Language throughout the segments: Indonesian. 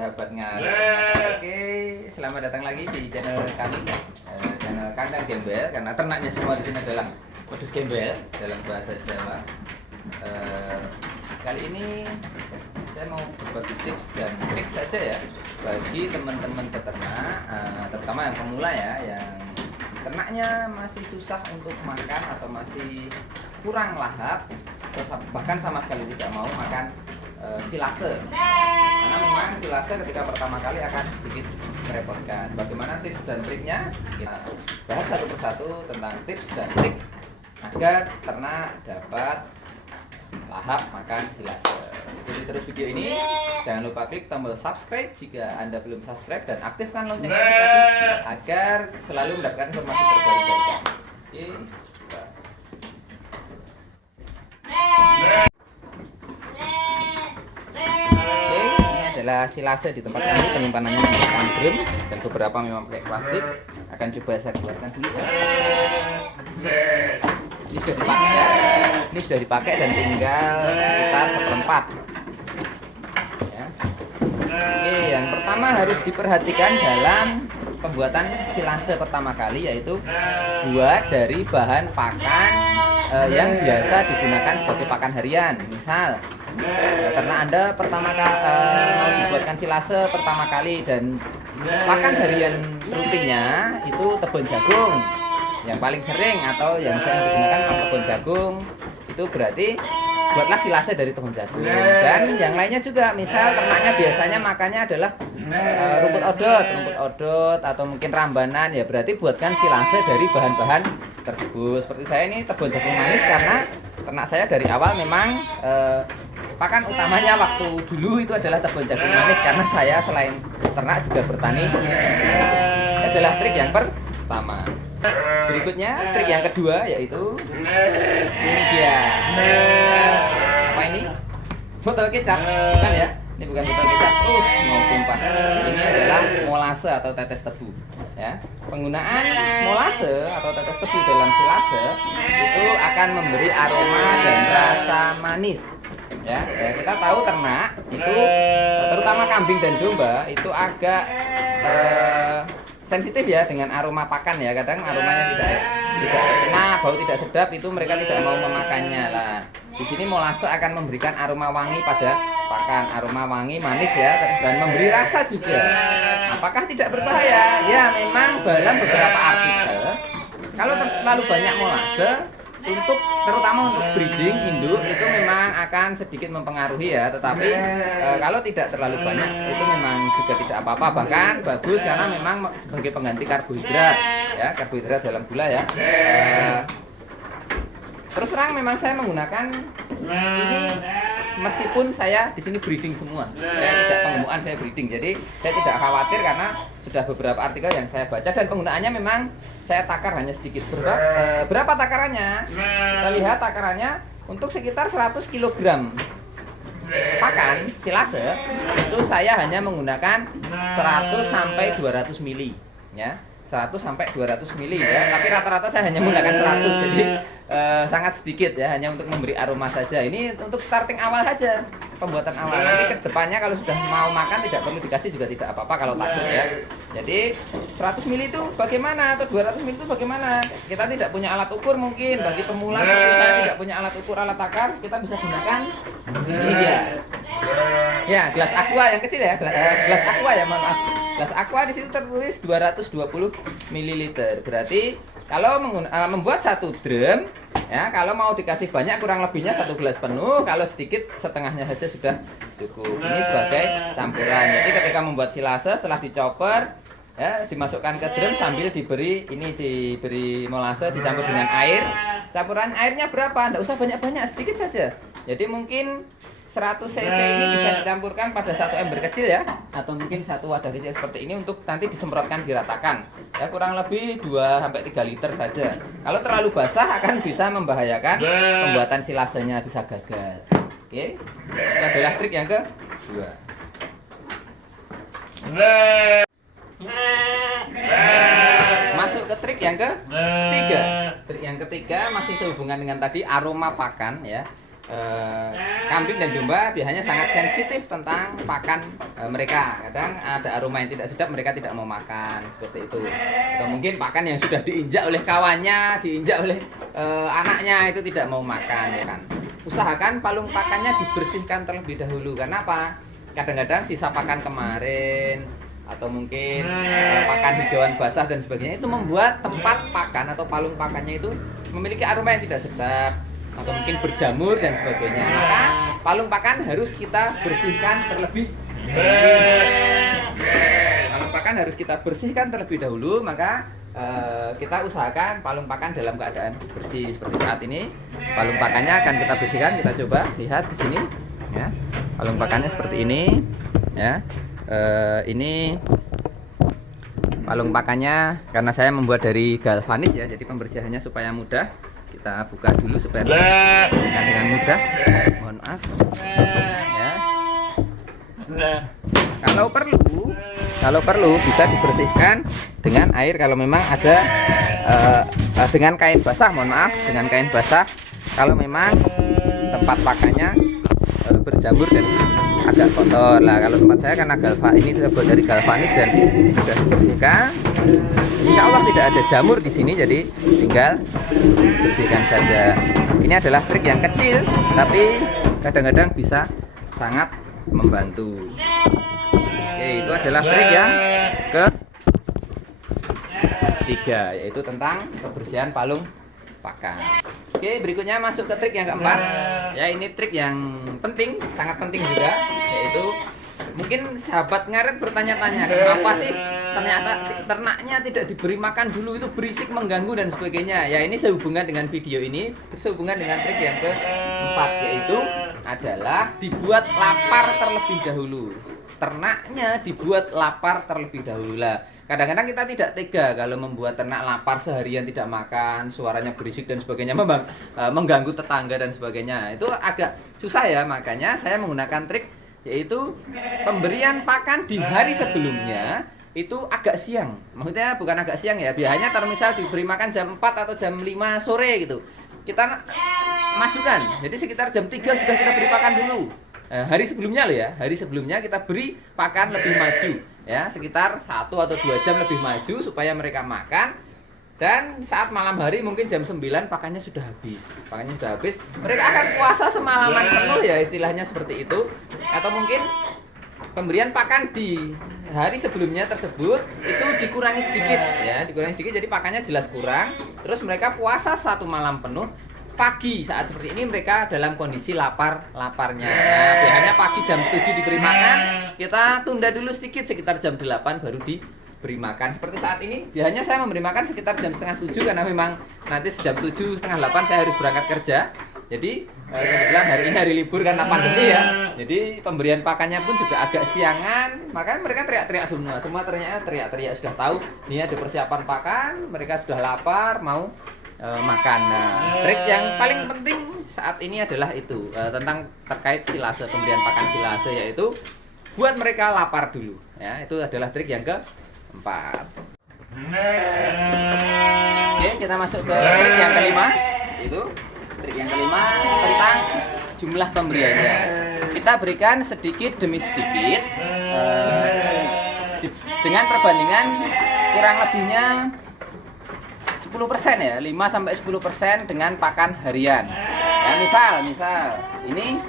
sahabat ngal. Oke, selamat datang lagi di channel kami, channel Kandang Gembel, karena ternaknya semua di sini adalah wedus gembel dalam bahasa Jawa. Kali ini saya mau berbagi tips dan trik saja ya bagi teman-teman peternak, terutama yang pemula ya, yang ternaknya masih susah untuk makan atau masih kurang lahap, atau bahkan sama sekali tidak mau makan silase. Karena memang silase ketika pertama kali akan sedikit merepotkan. Bagaimana tips dan triknya? Kita bahas satu persatu tentang tips dan trik agar ternak dapat lahap makan silase. Ikuti terus video ini. Jangan lupa klik tombol subscribe jika Anda belum subscribe, dan aktifkan lonceng notifikasi agar selalu mendapatkan informasi terbaru dari kami. Oke. Adalah silase di tempat kami, penyimpanannya menggunakan drum dan beberapa memang pakai plastik. Akan coba saya keluarkan dulu ya. Ini sudah dipakai ya. Ini sudah dipakai dan tinggal sekitar 1/4 ya. Oke, yang pertama harus diperhatikan dalam pembuatan silase pertama kali, yaitu buat dari bahan pakan yang biasa digunakan sebagai pakan harian. Misal karena Anda pertama kali mau dibuatkan silase pertama kali dan pakan harian rutinnya itu tepung jagung yang paling sering atau yang sering digunakan tepung jagung, itu berarti buatlah silase dari tepung jagung. Dan yang lainnya juga, misal ternaknya biasanya makannya adalah rumput odot atau mungkin rambanan, ya berarti buatkan silase dari bahan-bahan tersebut. Seperti saya ini tepung jagung manis, karena ternak saya dari awal memang pakan utamanya waktu dulu itu adalah tepung jagung manis, karena saya selain ternak juga bertani. Ini adalah trik yang pertama. Berikutnya trik yang kedua, yaitu ini dia. Apa ini? Botol kecap, bukan ya? Ini bukan botol kecap. Mau tumpah. Ini adalah molase atau tetes tebu. Ya, penggunaan molase atau tetes tebu dalam silase itu akan memberi aroma dan rasa manis. Ya, kita tahu ternak itu, terutama kambing dan domba, itu agak sensitif ya dengan aroma pakan ya. Kadang aromanya tidak enak, bau tidak sedap, itu mereka tidak mau memakannya lah. Di sini molase akan memberikan aroma wangi pada pakan, aroma wangi manis ya, dan memberi rasa juga. Apakah tidak berbahaya? Ya, memang dalam beberapa artikel kalau terlalu banyak molase, terutama untuk breeding induk, itu memang akan sedikit mempengaruhi ya. Tetapi kalau tidak terlalu banyak, itu memang juga tidak apa-apa, bahkan bagus, karena memang sebagai pengganti karbohidrat ya, karbohidrat dalam gula ya. Terus terang memang saya menggunakan ini meskipun saya di sini breeding semua. Saya tidak pengembuan, saya breeding. Jadi saya tidak khawatir karena sudah beberapa artikel yang saya baca, dan penggunaannya memang saya takar hanya sedikit. Berapa takarannya? Kita lihat takarannya untuk sekitar 100 kg pakan silase, itu saya hanya menggunakan 100 sampai 200 ml ya. 100 sampai 200 ml ya, tapi rata-rata saya hanya menggunakan 100, jadi sangat sedikit ya, hanya untuk memberi aroma saja. Ini untuk starting awal saja, pembuatan awal. Nanti ke depannya kalau sudah mau makan tidak perlu dikasih juga tidak apa-apa kalau takut ya. Jadi 100 ml itu bagaimana, atau 200 ml itu bagaimana? Kita tidak punya alat ukur, mungkin bagi pemula seperti saya tidak punya alat ukur, alat takar, kita bisa gunakan ini dia. Ya, gelas aqua yang kecil ya, gelas aqua ya, mohon maaf. Gelas aqua di situ tertulis 220 ml. Berarti kalau membuat satu drum ya, kalau mau dikasih banyak kurang lebihnya 1 gelas penuh, kalau sedikit setengahnya saja sudah cukup. Ini sebagai campuran. Jadi ketika membuat silase, setelah dicopper ya, dimasukkan ke drum sambil diberi molase dicampur dengan air. Campuran airnya berapa? Tidak usah banyak-banyak, sedikit saja. Jadi mungkin 100 cc ini bisa dicampurkan pada 1 ember kecil ya, atau mungkin 1 wadah kecil seperti ini, untuk nanti disemprotkan, diratakan ya, kurang lebih 2-3 liter saja. Kalau terlalu basah akan bisa membahayakan pembuatan silasenya, bisa gagal. Oke, itu adalah trik yang kedua. Masuk ke trik yang ketiga. Trik yang ketiga masih sehubungan dengan tadi, aroma pakan ya. kambing dan domba biasanya sangat sensitif tentang pakan mereka. Kadang ada aroma yang tidak sedap, mereka tidak mau makan seperti itu. Atau mungkin pakan yang sudah diinjak oleh kawannya, diinjak oleh anaknya itu tidak mau makan, ya kan. Usahakan palung pakannya dibersihkan terlebih dahulu. Karena apa? Kadang-kadang sisa pakan kemarin atau mungkin pakan hijauan basah dan sebagainya itu membuat tempat pakan atau palung pakannya itu memiliki aroma yang tidak sedap atau mungkin berjamur dan sebagainya. Maka palung pakan harus kita bersihkan terlebih dahulu. Maka kita usahakan palung pakan dalam keadaan bersih. Seperti saat ini palung pakannya akan kita bersihkan. Kita coba lihat di sini ya. Palung pakannya seperti ini ya. Ini palung pakannya karena saya membuat dari galvanis ya, jadi pembersihannya supaya mudah. Kita buka dulu supaya bersihkan dengan mudah. Mohon maaf ya. Kalau perlu bisa dibersihkan dengan air kalau memang ada dengan kain basah. Mohon maaf, dengan kain basah kalau memang tempat pakannya berjamur dan agak kotor. Lah kalau tempat saya karena ini terbuat dari galvanis dan sudah dibersihkan, insya Allah tidak ada jamur di sini, jadi tinggal bersihkan saja. Ini adalah trik yang kecil tapi kadang-kadang bisa sangat membantu. Oke, itu adalah trik yang ketiga, yaitu tentang kebersihan palung pakan. Oke, berikutnya masuk ke trik yang keempat. Ya, ini trik yang penting, sangat penting juga, yaitu mungkin sahabat ngaret bertanya-tanya, kenapa sih ternyata ternaknya tidak diberi makan dulu, itu berisik, mengganggu dan sebagainya. Ya, ini sehubungan dengan video ini, sehubungan dengan trik yang keempat, yaitu adalah dibuat lapar terlebih dahulu. Ternaknya dibuat lapar terlebih dahulu lah. Kadang-kadang kita tidak tega kalau membuat ternak lapar seharian tidak makan, suaranya berisik dan sebagainya, mengganggu tetangga dan sebagainya. Itu agak susah ya, makanya saya menggunakan trik yaitu pemberian pakan di hari sebelumnya itu agak siang. Maksudnya bukan agak siang ya, biasanya misal diberi makan jam 4 atau jam 5 sore gitu. Kita majukan, jadi sekitar jam 3 sudah kita beri pakan dulu. Hari sebelumnya loh ya, hari sebelumnya kita beri pakan lebih maju ya, sekitar 1 atau 2 jam lebih maju supaya mereka makan. Dan saat malam hari mungkin jam 9 pakannya sudah habis. Pakannya sudah habis, mereka akan puasa semalaman penuh ya, istilahnya seperti itu. Atau mungkin pemberian pakan di hari sebelumnya tersebut itu dikurangi sedikit ya, dikurangi sedikit, jadi pakannya jelas kurang. Terus mereka puasa 1 malam penuh. Pagi saat seperti ini mereka dalam kondisi laparnya. Nah, biasanya pagi jam 7 diberi makan, kita tunda dulu sedikit sekitar jam 8 baru diberi makan. Seperti saat ini, biasanya saya memberi makan sekitar jam setengah 7 karena memang nanti jam 7 setengah 8 saya harus berangkat kerja. Jadi kebetulan hari ini hari libur karena pandemi ya. Jadi pemberian pakannya pun juga agak siangan. Makanya mereka teriak-teriak semua. Semua ternyata teriak-teriak sudah tahu ini ada persiapan pakan, mereka sudah lapar mau makan. Nah, trik yang paling penting saat ini adalah itu tentang terkait silase, pemberian pakan silase, yaitu buat mereka lapar dulu ya. Itu adalah trik yang keempat. Oke, kita masuk ke trik yang kelima. Itu trik yang kelima tentang jumlah pemberiannya. Kita berikan sedikit demi sedikit dengan perbandingan kurang lebihnya 10% ya, 5-10% dengan pakan harian. Ya, misal ini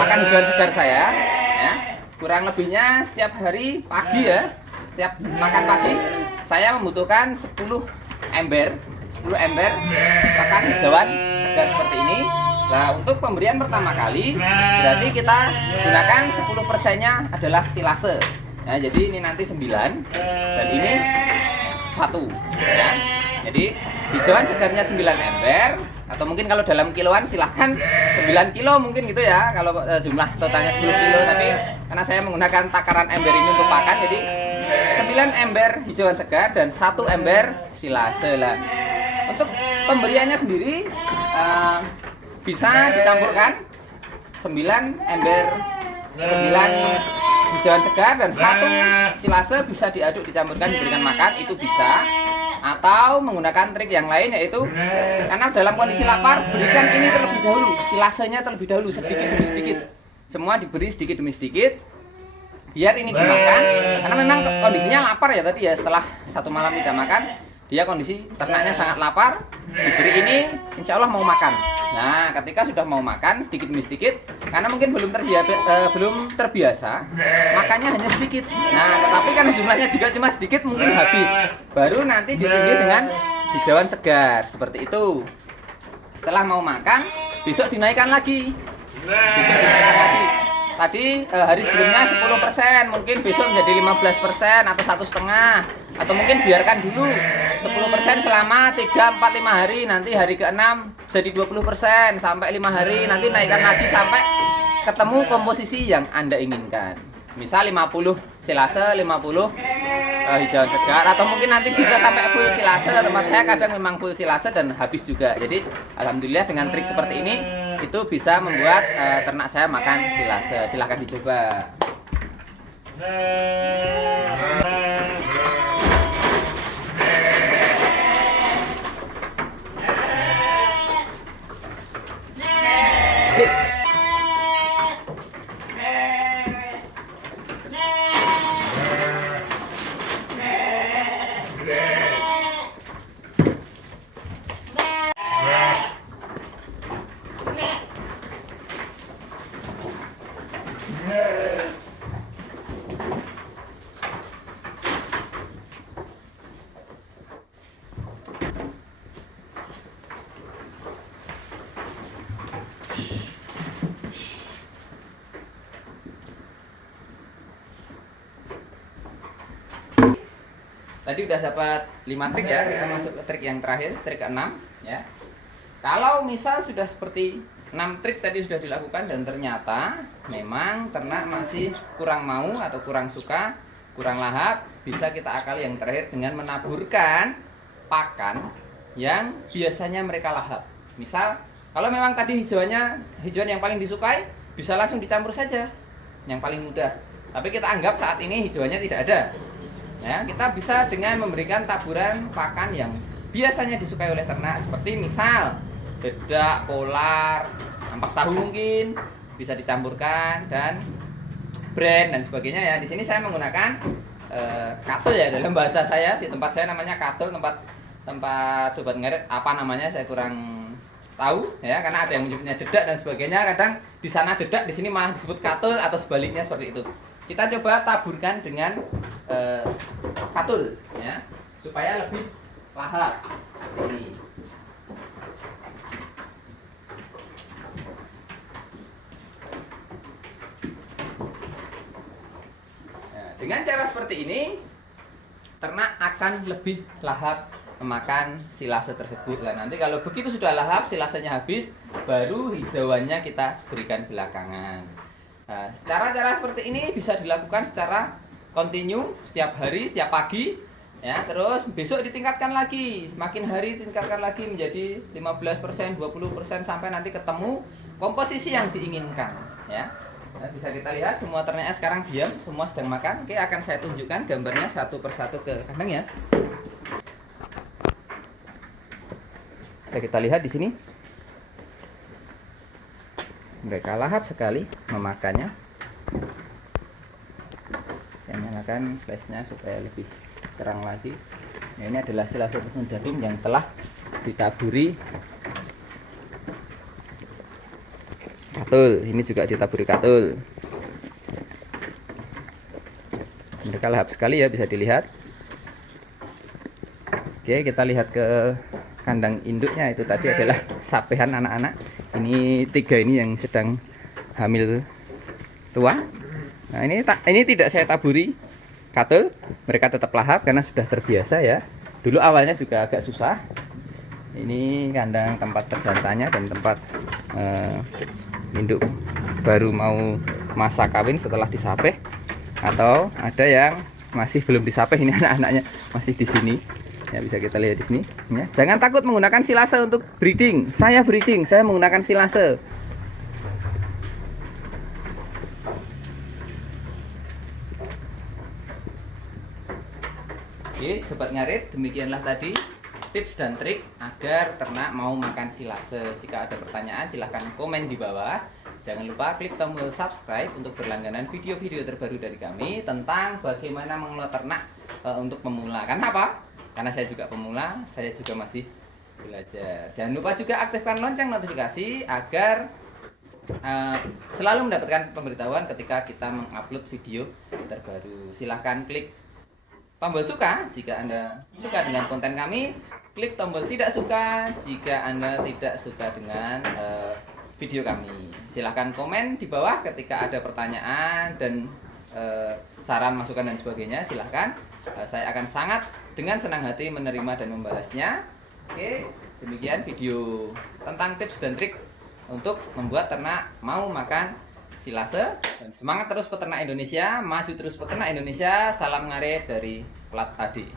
pakan hijauan segar saya ya, kurang lebihnya setiap hari pagi ya, setiap makan pagi saya membutuhkan 10 ember pakan hijauan segar seperti ini. Nah, untuk pemberian pertama kali berarti kita gunakan 10%-nya adalah silase. Nah, jadi ini nanti 9 dan ini 1 ya. Jadi hijauan segarnya 9 ember, atau mungkin kalau dalam kiloan silahkan 9 kilo mungkin gitu ya, kalau jumlah totalnya 10 kilo. Tapi karena saya menggunakan takaran ember ini untuk pakan, jadi 9 ember hijauan segar dan 1 ember silase lah. Untuk pemberiannya sendiri bisa dicampurkan 9 ember, 9 hijauan segar dan 1 silase bisa diaduk, dicampurkan, diberikan makan, itu bisa. Atau menggunakan trik yang lain, yaitu karena dalam kondisi lapar, berikan ini terlebih dahulu, silasenya terlebih dahulu, sedikit demi sedikit. Semua diberi sedikit demi sedikit, biar ini dimakan. Karena memang kondisinya lapar ya tadi ya, setelah 1 malam tidak makan, dia kondisi ternaknya sangat lapar, diberi ini insya Allah mau makan. Nah ketika sudah mau makan sedikit demi sedikit, karena mungkin belum terbiasa makannya hanya sedikit. Nah tetapi kan jumlahnya juga cuma sedikit, mungkin habis, baru nanti ditindih dengan hijauan segar seperti itu. Setelah mau makan, besok dinaikkan lagi. Tadi hari sebelumnya 10%, mungkin besok menjadi 15% atau 1,5, atau mungkin biarkan dulu 10% selama 3, 4, 5 hari, nanti hari ke-6 jadi 20% sampai 5 hari, nanti naikkan lagi sampai ketemu komposisi yang Anda inginkan. Misal 50 silase, 50 hijauan segar, atau mungkin nanti bisa sampai full silase. Tempat saya kadang memang full silase dan habis juga. Jadi alhamdulillah dengan trik seperti ini itu bisa membuat ternak saya makan silase. Silahkan dicoba. Tadi udah dapat 5 trik ya, kita masuk ke trik yang terakhir, trik ke-6 ya. Kalau misal sudah seperti 6 trik tadi sudah dilakukan dan ternyata memang ternak masih kurang mau atau kurang suka, kurang lahap, bisa kita akali yang terakhir dengan menaburkan pakan yang biasanya mereka lahap. Misal kalau memang tadi hijauan yang paling disukai, bisa langsung dicampur saja yang paling mudah. Tapi kita anggap saat ini hijauannya tidak ada. Ya, kita bisa dengan memberikan taburan pakan yang biasanya disukai oleh ternak, seperti misal dedak, polar, ampas tahu mungkin bisa dicampurkan, dan brand dan sebagainya ya. Di sini saya menggunakan katul ya, dalam bahasa saya di tempat saya namanya katul, tempat sobat ngarit apa namanya saya kurang tahu ya, karena ada yang menyebutnya dedak dan sebagainya. Kadang di sana dedak, di sini malah disebut katul atau sebaliknya seperti itu. Kita coba taburkan dengan katul ya, supaya lebih lahap ini. Nah, dengan cara seperti ini ternak akan lebih lahap memakan silase tersebut. Lah nanti kalau begitu sudah lahap, silasenya habis, baru hijauannya kita berikan belakangan. Nah, cara-cara seperti ini bisa dilakukan secara kontinu setiap hari, setiap pagi ya. Terus besok ditingkatkan lagi, makin hari tingkatkan lagi menjadi 15%, 20% sampai nanti ketemu komposisi yang diinginkan ya. Nah, bisa kita lihat semua ternaknya sekarang diam, semua sedang makan. Oke, akan saya tunjukkan gambarnya satu persatu ke kandang ya. Bisa kita lihat di sini. Mereka lahap sekali memakannya. Saya nyalakan flashnya supaya lebih terang lagi. Nah, ini adalah silase tepung jagung yang telah ditaburi katul. Ini juga ditaburi katul. Mereka lahap sekali ya, bisa dilihat. Oke, kita lihat ke kandang induknya. Itu tadi adalah sapehan anak-anak. Ini 3 ini yang sedang hamil tua. Nah ini tidak saya taburi katul, mereka tetap lahap karena sudah terbiasa ya. Dulu awalnya juga agak susah. Ini kandang tempat perjantannya dan tempat induk baru mau masa kawin setelah disapeh, atau ada yang masih belum disapeh. Ini anak-anaknya masih di sini. Ya, bisa kita lihat di sini. Ya. Jangan takut menggunakan silase untuk breeding. Saya breeding, saya menggunakan silase. Oke, Oke, Sobat Ngarit, demikianlah tadi tips dan trik agar ternak mau makan silase. Jika ada pertanyaan silahkan komen di bawah. Jangan lupa klik tombol subscribe untuk berlangganan video-video terbaru dari kami tentang bagaimana mengelola ternak untuk pemula. Karena apa? Karena saya juga pemula, saya juga masih belajar. Jangan lupa juga aktifkan lonceng notifikasi agar selalu mendapatkan pemberitahuan ketika kita mengupload video terbaru. Silahkan klik tombol suka jika Anda suka dengan konten kami, klik tombol tidak suka jika Anda tidak suka dengan video kami. Silahkan komen di bawah ketika ada pertanyaan dan saran, masukan dan sebagainya. Silahkan, saya akan sangat dengan senang hati menerima dan membalasnya. Oke, demikian video tentang tips dan trik untuk membuat ternak mau makan silase. Dan semangat terus peternak Indonesia, maju terus peternak Indonesia. Salam ngarit dari Plat Adi.